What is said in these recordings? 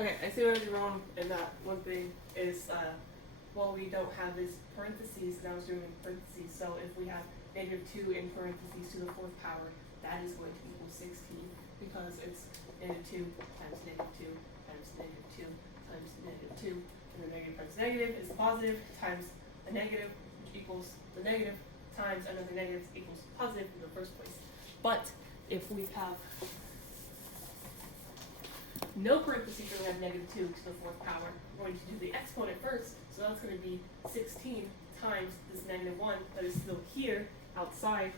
Okay, I see what I did wrong in that one thing is, well, we don't have this parentheses, and I was doing in parentheses, so if we have -2 in parentheses to the 4th power, that is going to equal 16, because it's -2 times -2 times -2 times -2, and the negative times negative is the positive, times a negative, which equals the negative, times another negative equals positive in the first place. But if we have no parentheses, we have -2 to the 4th power. We're going to do the exponent first, so that's going to be 16 times this -1 that is still here outside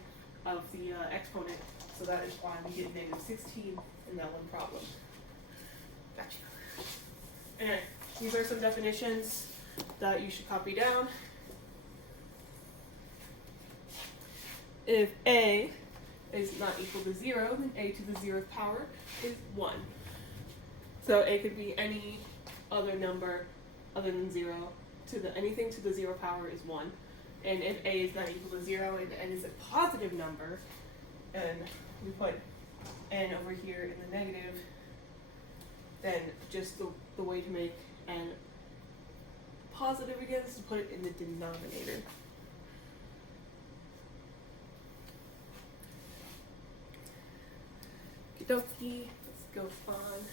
of the exponent. So that is why we get -16 in that one problem. Gotcha. Anyway, these are some definitions that you should copy down. If a is not equal to 0, then a to the 0th power is 1. So a could be any other number other than 0. Anything to the 0 power is 1. And if a is not equal to 0 and n is a positive number, and we put n over here in the negative, then just the way to make n positive again is to put it in the denominator. Okie dokie, let's go on.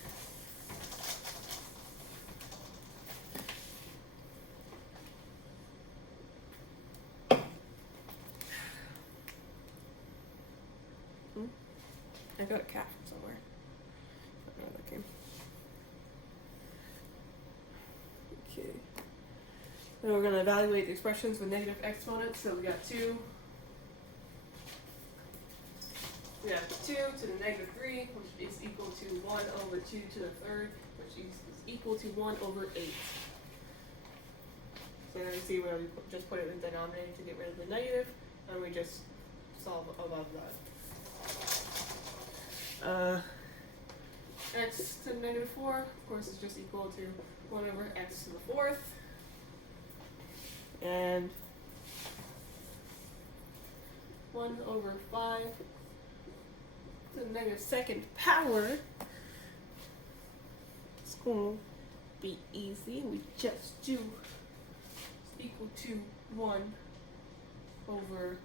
I got a cat from somewhere. I don't know where that came. Okay. Then we're going to evaluate the expressions with negative exponents. So we got 2. We have 2 to the -3, which is equal to 1 over 2 to the 3rd, which is equal to 1 over 8. So now you see where we just put it in the denominator to get rid of the negative, and we just solve above that. X to the -4, of course, is just equal to 1 over x to the 4th. And 1 over 5 to the -2nd power. It's going to be easy. We just do equal to 1 over.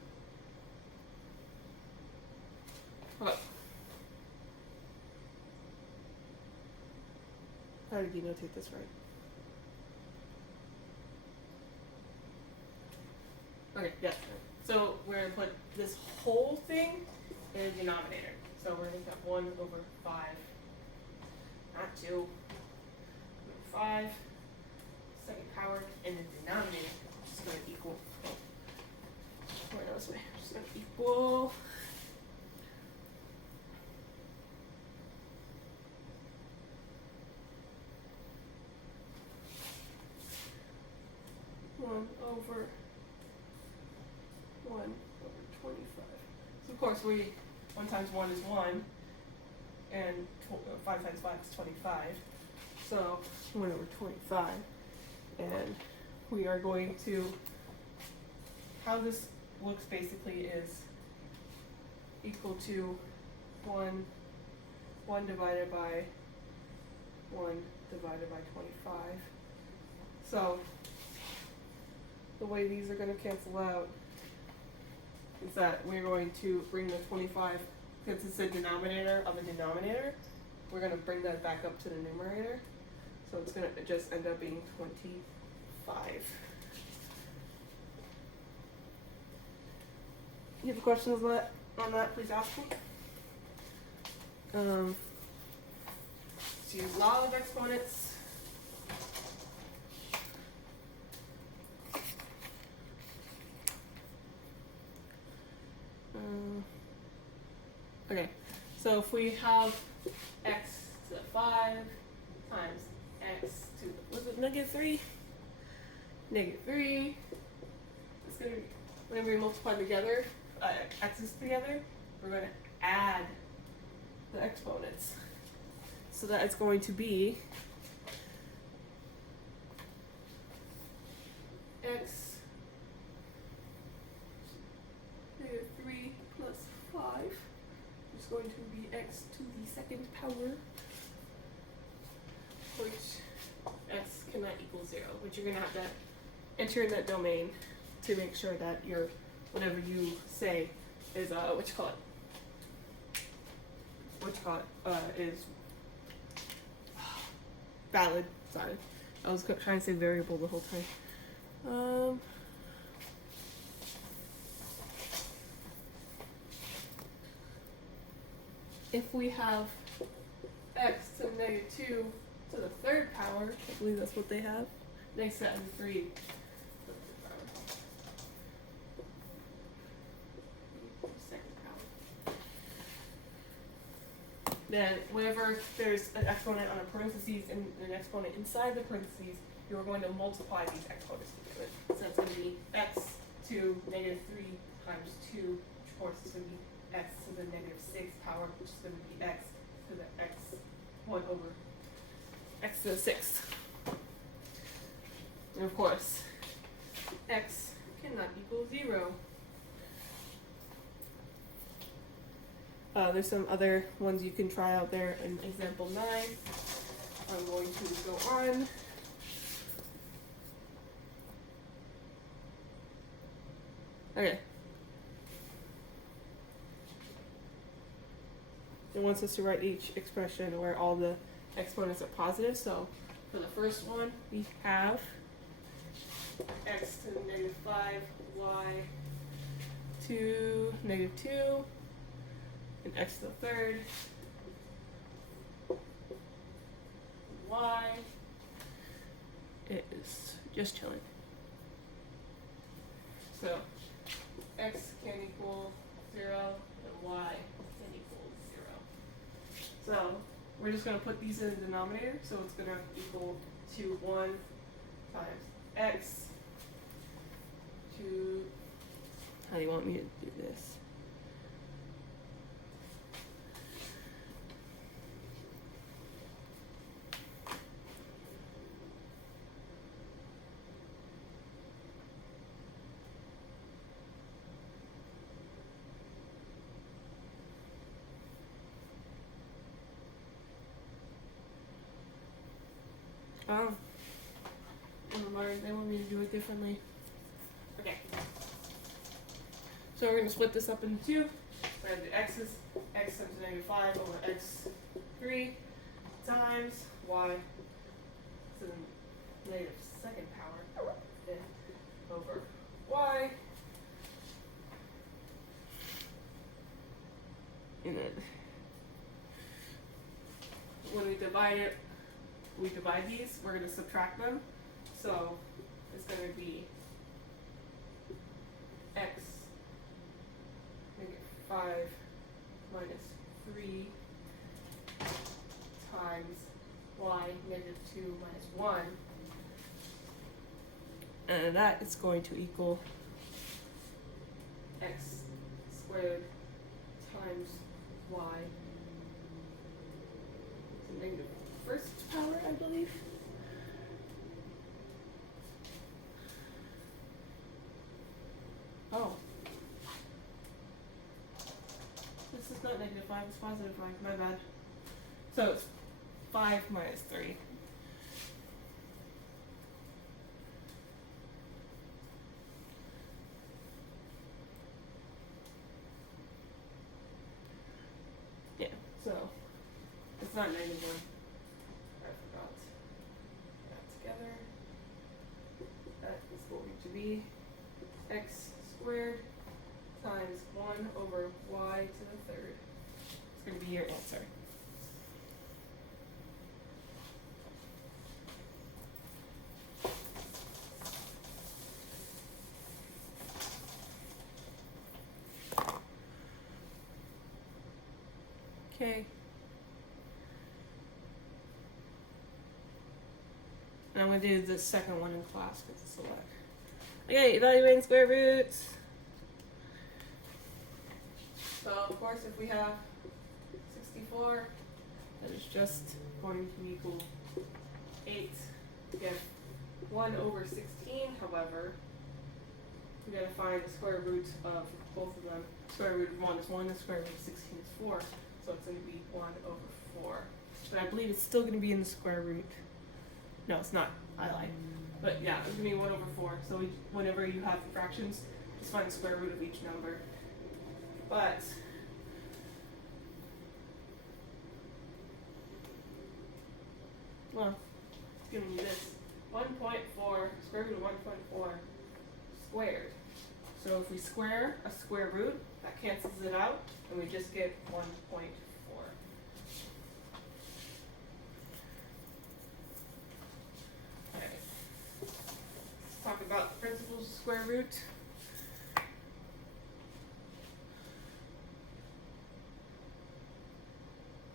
Oh. How did you notate this right? Okay, yeah. So we're going to put this whole thing in the denominator. So we're going to have 1 over 5, not 2, 5, 2nd power in the denominator, which is going to equal, this way, it's going to equal 1 over 25. So of course 1 times 1 is 1, and 5 times 5 is 25. So 1 over 25. And we are going to, how this looks basically is equal to 1 divided by 1 divided by 25. So the way these are going to cancel out is that we're going to bring the 25, since it's a denominator of a denominator, we're going to bring that back up to the numerator. So it's going to just end up being 25. You have questions on that, please ask me. Let's use law of exponents. Okay, so if we have x to the 5 times x to the, was it -3? -3. It's going to be, whenever we multiply together, x's together, we're going to add the exponents. So that it's going to be x -3 plus 5 is going to be x to the 2nd power, which 0, but you're going to have to enter in that domain to make sure that your whatever you say is is valid. Sorry, I was trying to say variable the whole time. If we have x to the negative 2 to the third power, I believe that's what they have. They set in 3. Second power. Then whenever there's an exponent on a parentheses and an exponent inside the parentheses, you're going to multiply these exponents together. So that's going to be x to negative 3 times 2, which of course is going to be x to the negative 6 power, which is going to be x to the x 1 over x to the 6th. And of course, x cannot equal 0. There's some other ones you can try out there in example 9. I'm going to go on. Okay. It wants us to write each expression where all the exponents are positive. So for the first one, we have x to the negative 5, y to negative 2, and x to the third, y is just chilling. So x can equal 0 and y can equal 0. So we're just going to put these in the denominator, so it's going to equal to 1 times x to, how do you want me to do this? Oh, never mind. They want me to do it differently. Okay. So we're going to split this up into 2. So I have the x's, x times negative 5 over x3 times y to the negative 2nd power over y. And then when we divide it, we divide these, we're going to subtract them. So it's going to be x negative 5 minus 3 times y negative 2 minus 1. And that is going to equal x squared times y to the negative 1st power, I believe. Oh. This is not negative 5, it's positive 5, my bad. So it's 5 minus 3. Yeah, so it's not negative 1. I forgot that together. That is going to be x squared times 1 over y to the 3rd. It's going to be your answer. Okay. And I'm going to do the second one in class because it's a lot. Okay, evaluating square roots. So, of course, if we have 64, that is just going to equal 8. To get 1 over 16, however, we got to find the square root of both of them. Square root of 1 is 1, and square root of 16 is 4. So it's going to be 1 over 4. But I believe it's still going to be in the square root. No, it's not. I lied. But yeah, it's going to be 1 over 4. So whenever you have fractions, just find the square root of each number. But well, it's giving you this 1.4 square root of 1.4 squared. So if we square a square root, that cancels it out, and we just get 1.4. Okay. Let's talk about the principles of square root.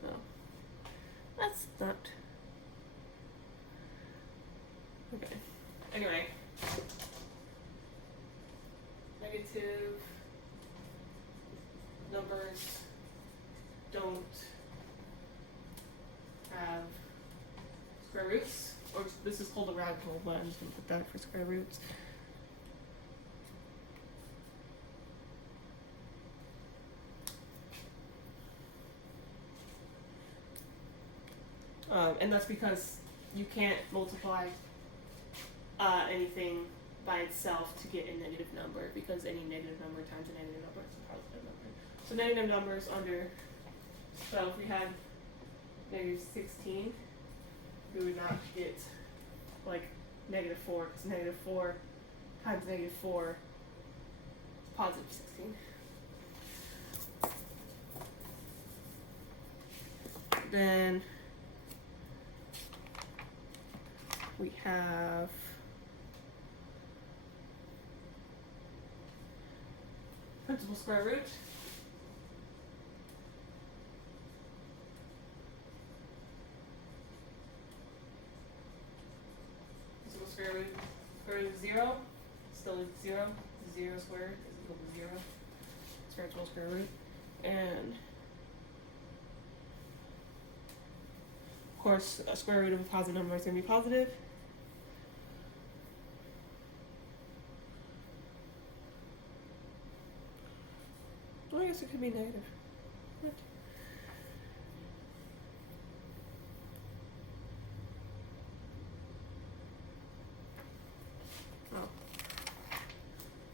No, that's not. Okay. Anyway. Negative numbers don't have square roots, or this is called a radical, but I'm just going to put that for square roots. And that's because you can't multiply anything by itself to get a negative number, because any negative number times a negative number is a positive number. So negative numbers so if we had negative 16, we would not get like negative 4, because negative 4 times negative 4 is positive 16. Then we have principal square root. Principal square root of 0, still 0. 0 squared is equal to 0. Principal square root. And of course, a square root of a positive number is going to be positive. Well, I guess it could be negative. What?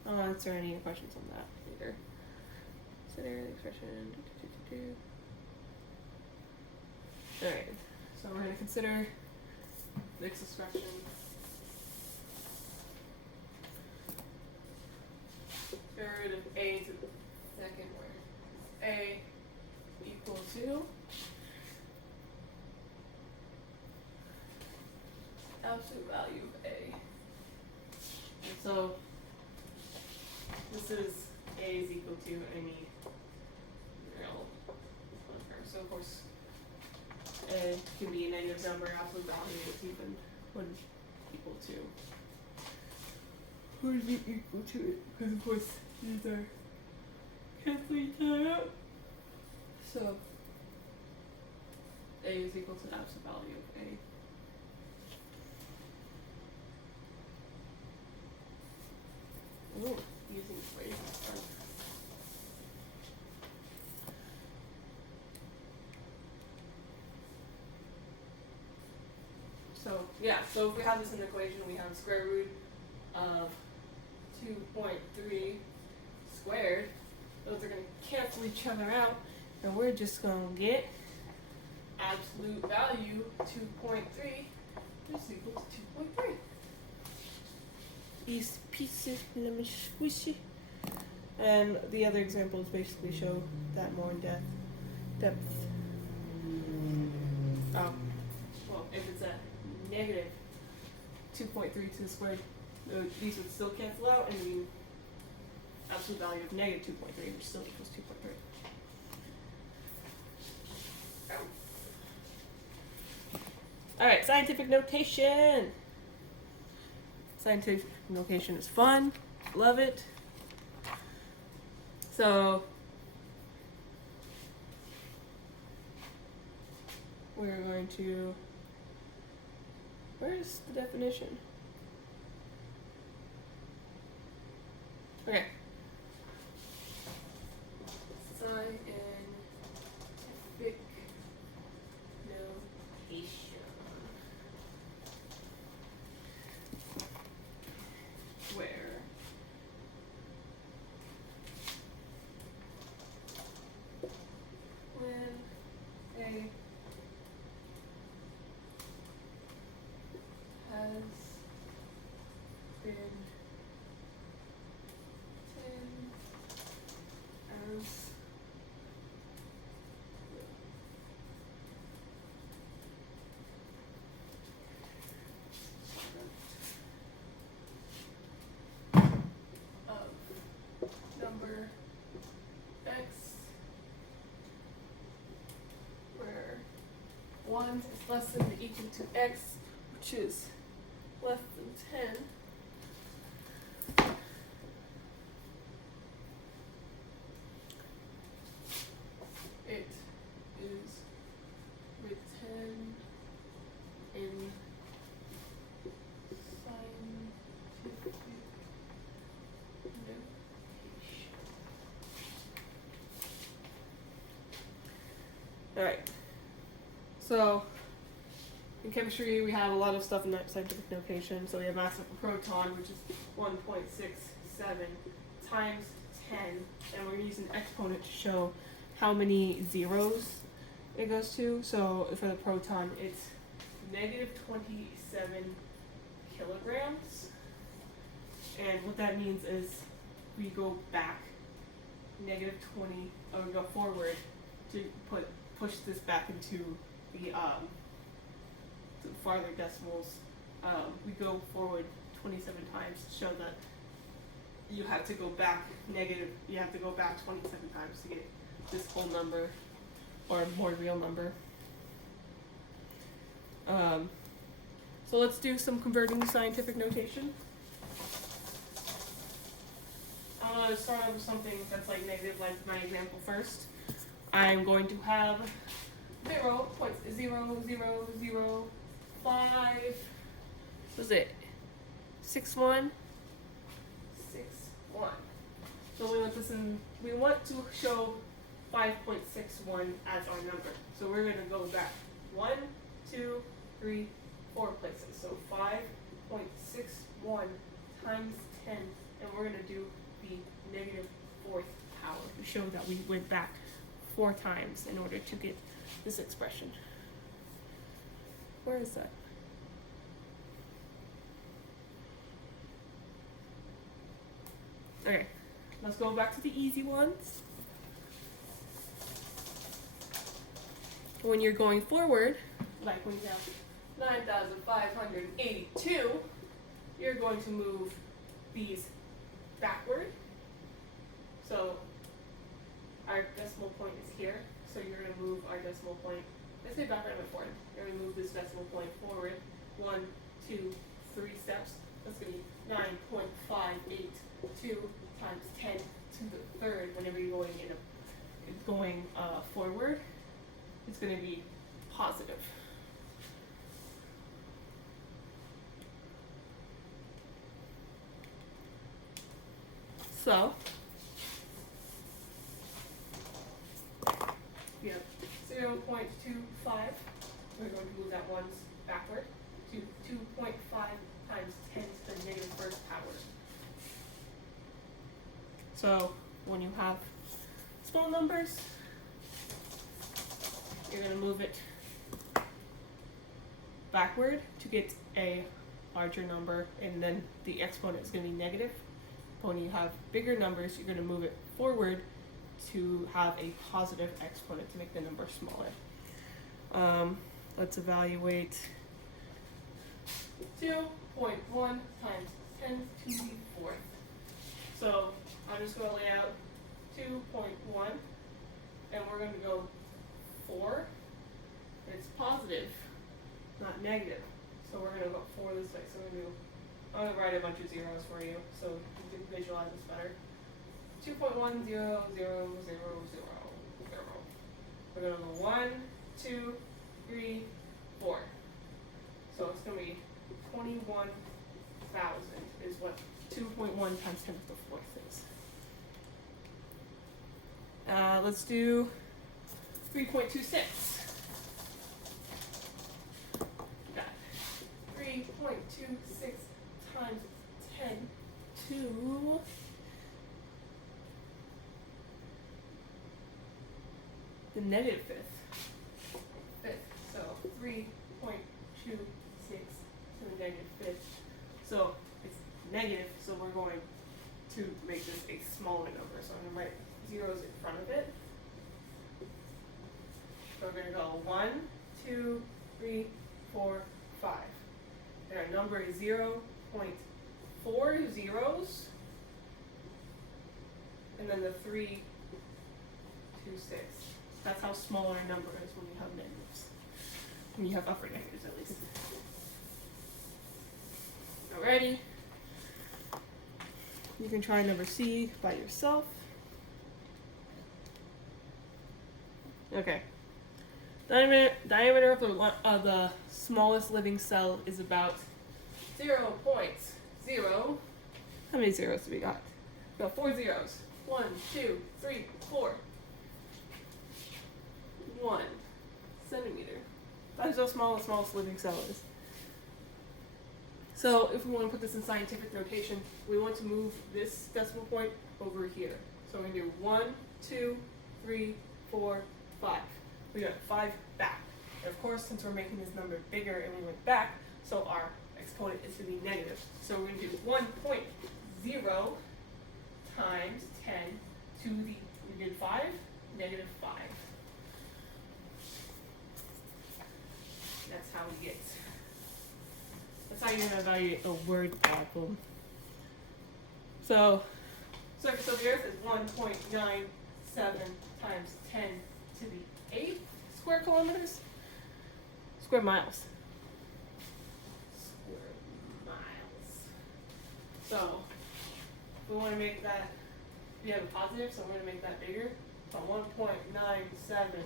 I'll answer any questions on that later. Consider the expression. Alright, so we're going to consider this expression. Square root of a to the second, where a equal to absolute value of a. And so this is a is equal to any real number. So of course a can be a negative number, absolute value is even would equal to. Would be equal to it, because of course these are canceling each other out. So a is equal to the absolute value of a. Ooh, using equations. So yeah, so if we have this in the equation, we have square root of 2.3 squared. Those are going to cancel each other out, and we're just going to get absolute value 2.3 is equal to 2.3. These pieces, let me squish it. And the other examples basically show that more in depth. Oh, well, if it's a negative 2.3 to the squared, these would still cancel out, and the absolute value of negative 2.3, which still equals 2.3. Alright, scientific notation. Scientific notation is fun. Love it. So we're going to, where's the definition? Okay. Scientific notation. has been 10 as of number x, where 1 is less than or equal to x, which is less than 10. It is written in scientific notation. Alright, so in chemistry we have a lot of stuff in that scientific notation. So we have mass of a proton, which is 1.67 times 10, and we're using an exponent to show how many zeros it goes to. So for the proton, it's negative 27 kilograms. And what that means is we go back negative 20, or we go forward to push this back into the farther decimals. We go forward 27 times to show that you have to go back 27 times to get this whole number, or a more real number. So let's do some converting to scientific notation. I'm going to start off with something that's like negative, like my example first. I'm going to have 0.0005, was it 61? 61. So we want to show 5.61 as our number. So we're going to go back 1, 2, 3, 4 places. So 5.61 times 10, and we're going to do the negative 4th power to show that we went back 4 times in order to get this expression. Where is that? Okay, let's go back to the easy ones. When you're going forward, like when you have 9,582, you're going to move these backward. So our decimal point is here, so you're going to move our decimal point, let's say backward and forward. You're going to move this decimal point forward 1, 2, 3 steps. That's going to be 9.582 times 10 to the third. Whenever you're going forward, it's going to be positive. So we have 0.25. We're going to move that once backward to 2.5 times 10 to the negative 1st power. So when you have small numbers, you're going to move it backward to get a larger number, and then the exponent is going to be negative. But when you have bigger numbers, you're going to move it forward to have a positive exponent to make the number smaller. Let's evaluate 2.1 times 10 to the 4th. So I'm just going to lay out 2.1, and we're going to go 4. It's positive, not negative. So we're going to go 4 this way. So I'm going to write a bunch of zeros for you so you can visualize this better. 2.1, 0, 0, 0, 0, 0. We're going to go 1, 2, 3, 4. So it's going to be 21,000 is what 2.1 times 10 to the 4th is. Let's do 3.26. Got 3.26 times 10 to the negative 5th. So 3.26 to the negative 5th. negative, so we're going to make this a smaller number. So I'm going to write zeros in front of it. So we're going to go 1, 2, 3, 4, 5. And our number is 0.4 zeros. And then the 3, 2, 6. That's how small our number is when you have negatives. When you have upper negatives, at least. Alrighty. You can try number C by yourself. Okay. Diameter of the smallest living cell is about 0.0. How many zeros do we got? We got 4 zeros. 1, 2, 3, 4. 1 centimeter. That is how small the smallest living cell is. So if we want to put this in scientific notation, we want to move this decimal point over here. So we're going to do 1, 2, 3, 4, 5. We got 5 back. And of course, since we're making this number bigger and we went back, so our exponent is going to be negative. So we're going to do 1.0 times 10 to the, we did 5, negative 5. That's how we get. That's how you're going to evaluate a word problem. So, surface of the Earth is 1.97 times 10 to the 8th square kilometers. Square miles. Square miles. So, if we want to make that, we have a positive, so we're going to make that bigger. So 1.97.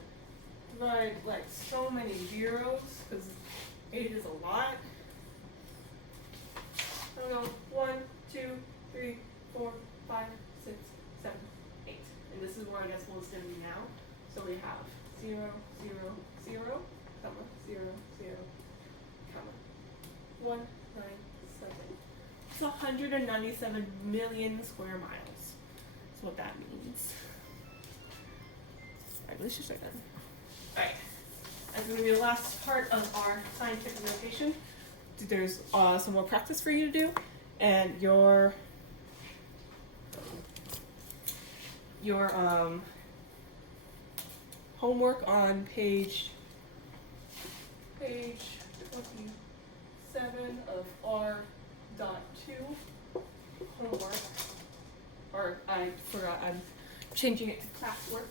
Like so many zeros, because 8 is a lot. I don't know, 1, 2, 3, 4, 5, 6, 7, 8. And this is where our decimal is going to be now. So we have 0, 0, 0, comma, 0, 0, comma, 1, 9, 7. It's 197 million square miles. That's what that means. Alright, let's just write that. Alright, that's going to be the last part of our scientific notation. There's some more practice for you to do, and your homework on page 27 of R.2 homework, or I forgot, I'm changing it to classwork.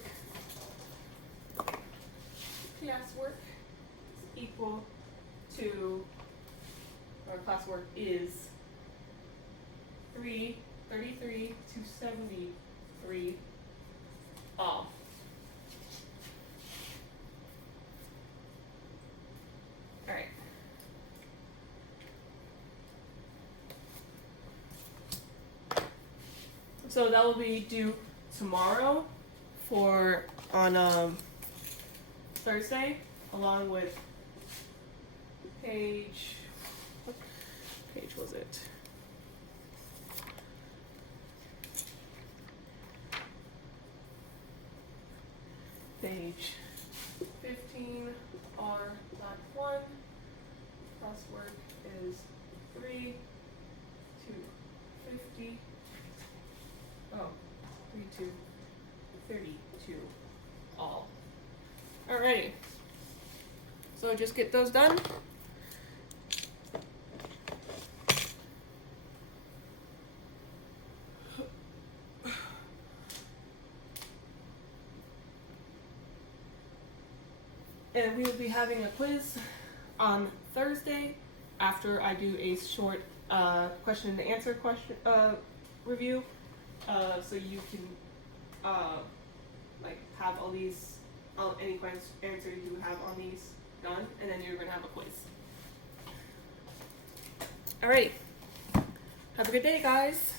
Classwork is equal to, or classwork is 33 to 73 all. Alright. So that will be due tomorrow on Thursday, along with page, what page was it? Page 15, R.1, crossword is 3 to 50, 3 to 32 all. Alrighty, so just get those done. And we will be having a quiz on Thursday after I do a short question and answer review, so you can like have all these any answer you have on these done, and then you're gonna have a quiz. Alright, have a good day, guys.